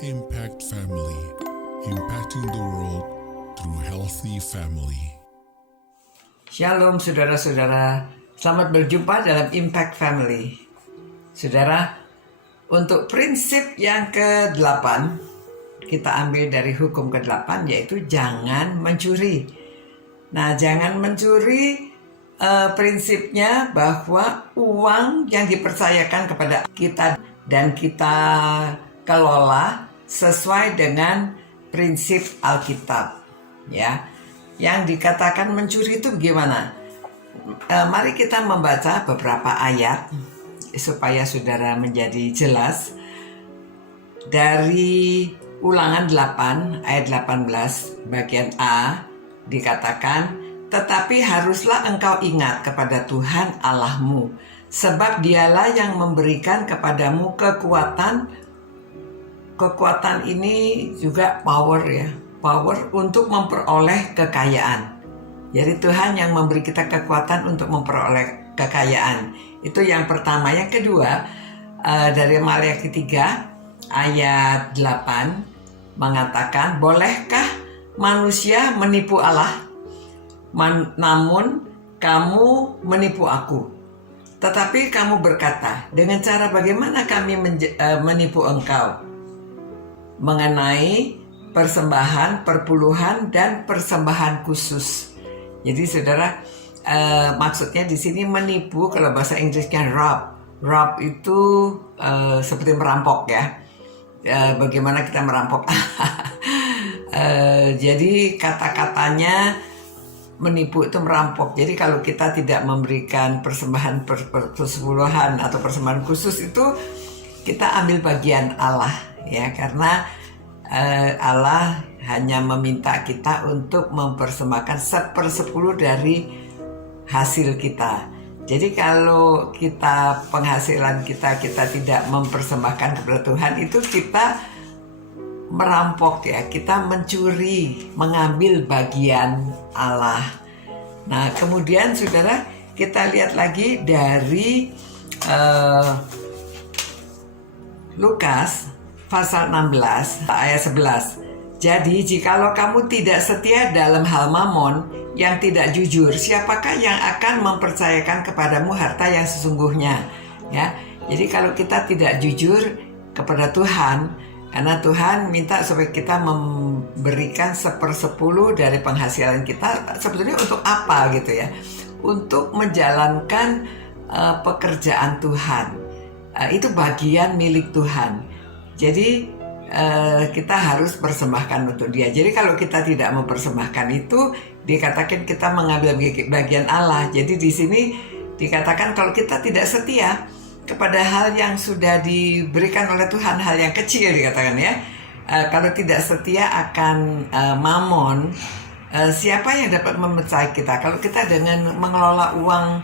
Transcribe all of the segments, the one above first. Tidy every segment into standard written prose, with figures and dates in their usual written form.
Impact Family, impacting the world through healthy family. Shalom saudara-saudara, selamat berjumpa dalam Impact Family. Saudara, untuk prinsip yang ke-8, kita ambil dari hukum ke-8, yaitu jangan mencuri. Nah, jangan mencuri prinsipnya bahwa uang yang dipercayakan kepada kita dan kita kelola sesuai dengan prinsip Alkitab, ya. Yang dikatakan mencuri itu bagaimana? Mari kita membaca beberapa ayat supaya saudara menjadi jelas. Dari Ulangan 8 ayat 18 bagian A dikatakan, tetapi haruslah engkau ingat kepada Tuhan Allahmu, sebab dialah yang memberikan kepadamu kekuatan. Kekuatan ini juga power, ya, power untuk memperoleh kekayaan. Jadi Tuhan yang memberi kita kekuatan untuk memperoleh kekayaan. Itu yang pertama. Yang kedua, dari Maliaki 3 ayat 8 mengatakan, bolehkah manusia menipu Allah? Namun kamu menipu aku. Tetapi kamu berkata, dengan cara bagaimana kami menipu engkau? Mengenai persembahan, perpuluhan, dan persembahan khusus. Jadi saudara, maksudnya di sini menipu, kalau bahasa Inggrisnya rob. Rob itu seperti merampok, ya. Bagaimana kita merampok? Jadi kata-katanya menipu itu merampok. Jadi kalau kita tidak memberikan persembahan persepuluhan atau persembahan khusus, itu kita ambil bagian Allah, ya, karena Allah hanya meminta kita untuk mempersembahkan 1/10 dari hasil kita. Jadi kalau penghasilan kita tidak mempersembahkan kepada Tuhan, itu kita merampok, ya, kita mencuri, mengambil bagian Allah. Nah, kemudian saudara, kita lihat lagi dari Lukas pasal 16 ayat 11. Jadi jikalau kamu tidak setia dalam hal mamon yang tidak jujur, siapakah yang akan mempercayakan kepadamu harta yang sesungguhnya? Ya. Jadi kalau kita tidak jujur kepada Tuhan, karena Tuhan minta supaya kita memberikan 1/10 dari penghasilan kita, sebetulnya untuk apa gitu, ya? Untuk menjalankan pekerjaan Tuhan. Itu bagian milik Tuhan. Jadi kita harus persembahkan untuk Dia. Jadi kalau kita tidak mempersembahkan itu, dikatakan kita mengambil bagian Allah. Jadi di sini dikatakan kalau kita tidak setia kepada hal yang sudah diberikan oleh Tuhan, hal yang kecil dikatakan, ya. Kalau tidak setia akan mamon, siapa yang dapat mempercayai kita? Kalau kita dengan mengelola uang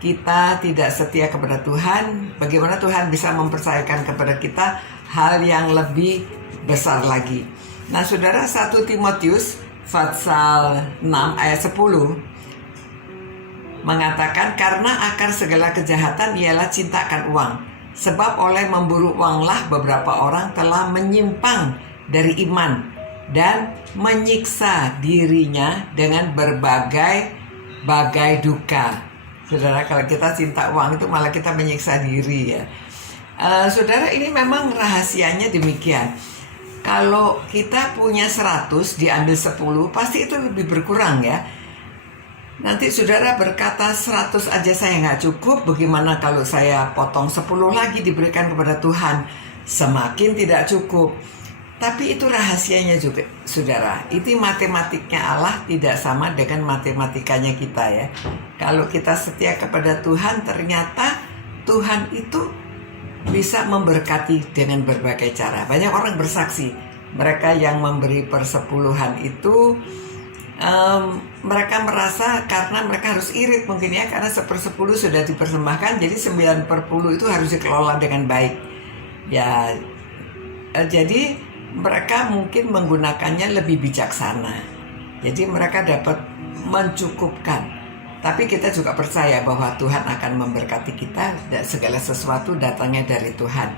kita tidak setia kepada Tuhan, bagaimana Tuhan bisa mempercayakan kepada kita hal yang lebih besar lagi? Nah, saudara, 1 Timotius pasal 6 ayat 10 mengatakan, karena akar segala kejahatan ialah cintakan uang, sebab oleh memburu uanglah beberapa orang telah menyimpang dari iman dan menyiksa dirinya dengan berbagai duka. Saudara, kalau kita cinta uang itu malah kita menyiksa diri, ya. Saudara, ini memang rahasianya demikian. Kalau kita punya 100 diambil 10, pasti itu lebih berkurang, ya. Nanti saudara berkata 100 aja saya nggak cukup, bagaimana kalau saya potong 10 lagi diberikan kepada Tuhan? Semakin tidak cukup. Tapi itu rahasianya juga, saudara. Itu matematiknya Allah tidak sama dengan matematikanya kita, ya. Kalau kita setia kepada Tuhan, ternyata Tuhan itu bisa memberkati dengan berbagai cara. Banyak orang bersaksi, mereka yang memberi persepuluhan itu, mereka merasa karena mereka harus irit mungkin, ya, karena 1/10 sudah dipersembahkan, jadi 9/10 itu harus dikelola dengan baik, ya. Jadi mereka mungkin menggunakannya lebih bijaksana. Jadi mereka dapat mencukupkan. Tapi kita juga percaya bahwa Tuhan akan memberkati kita dan segala sesuatu datangnya dari Tuhan.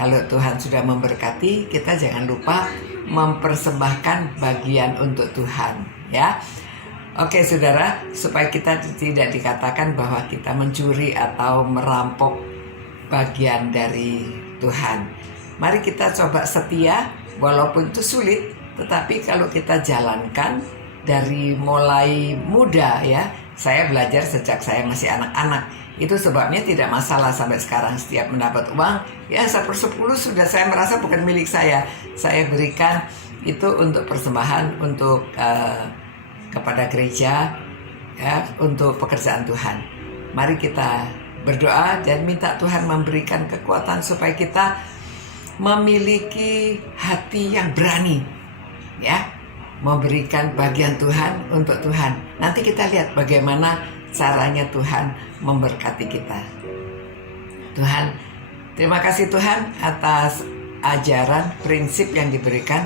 Kalau Tuhan sudah memberkati, kita jangan lupa mempersembahkan bagian untuk Tuhan, ya. Oke saudara, supaya kita tidak dikatakan bahwa kita mencuri atau merampok bagian dari Tuhan, mari kita coba setia, walaupun itu sulit, tetapi kalau kita jalankan dari mulai muda, ya. Saya belajar sejak saya masih anak-anak. Itu sebabnya tidak masalah sampai sekarang setiap mendapat uang, ya 1/10 sudah saya merasa bukan milik saya. Saya berikan itu untuk persembahan untuk kepada gereja, ya, untuk pekerjaan Tuhan. Mari kita berdoa dan minta Tuhan memberikan kekuatan supaya kita memiliki hati yang berani, ya, memberikan bagian Tuhan untuk Tuhan. Nanti kita lihat bagaimana caranya Tuhan memberkati kita. Tuhan, terima kasih Tuhan atas ajaran prinsip yang diberikan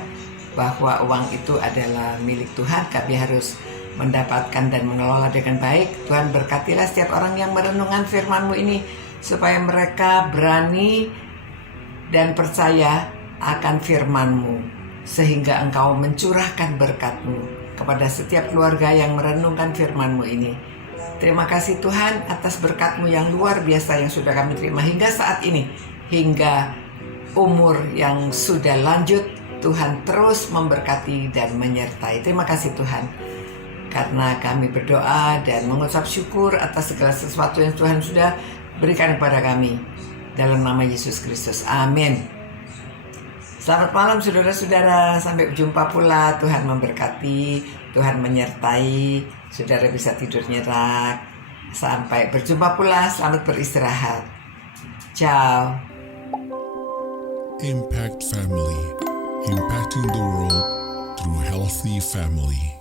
bahwa uang itu adalah milik Tuhan. Kami harus mendapatkan dan mengelola dengan baik. Tuhan berkatilah setiap orang yang merenungkan firman-Mu ini, supaya mereka berani dan percaya akan firman-Mu, sehingga Engkau mencurahkan berkat-Mu kepada setiap keluarga yang merenungkan firman-Mu ini. Terima kasih Tuhan atas berkat-Mu yang luar biasa yang sudah kami terima hingga saat ini, hingga umur yang sudah lanjut. Tuhan terus memberkati dan menyertai. Terima kasih Tuhan, karena kami berdoa dan mengucap syukur atas segala sesuatu yang Tuhan sudah berikan kepada kami. Dalam nama Yesus Kristus, amin. Selamat malam saudara-saudara, sampai berjumpa pula. Tuhan memberkati, Tuhan menyertai. Saudara bisa tidur nyenyak. Sampai berjumpa pula, selamat beristirahat. Ciao. Impact Family, impacting the world through healthy family.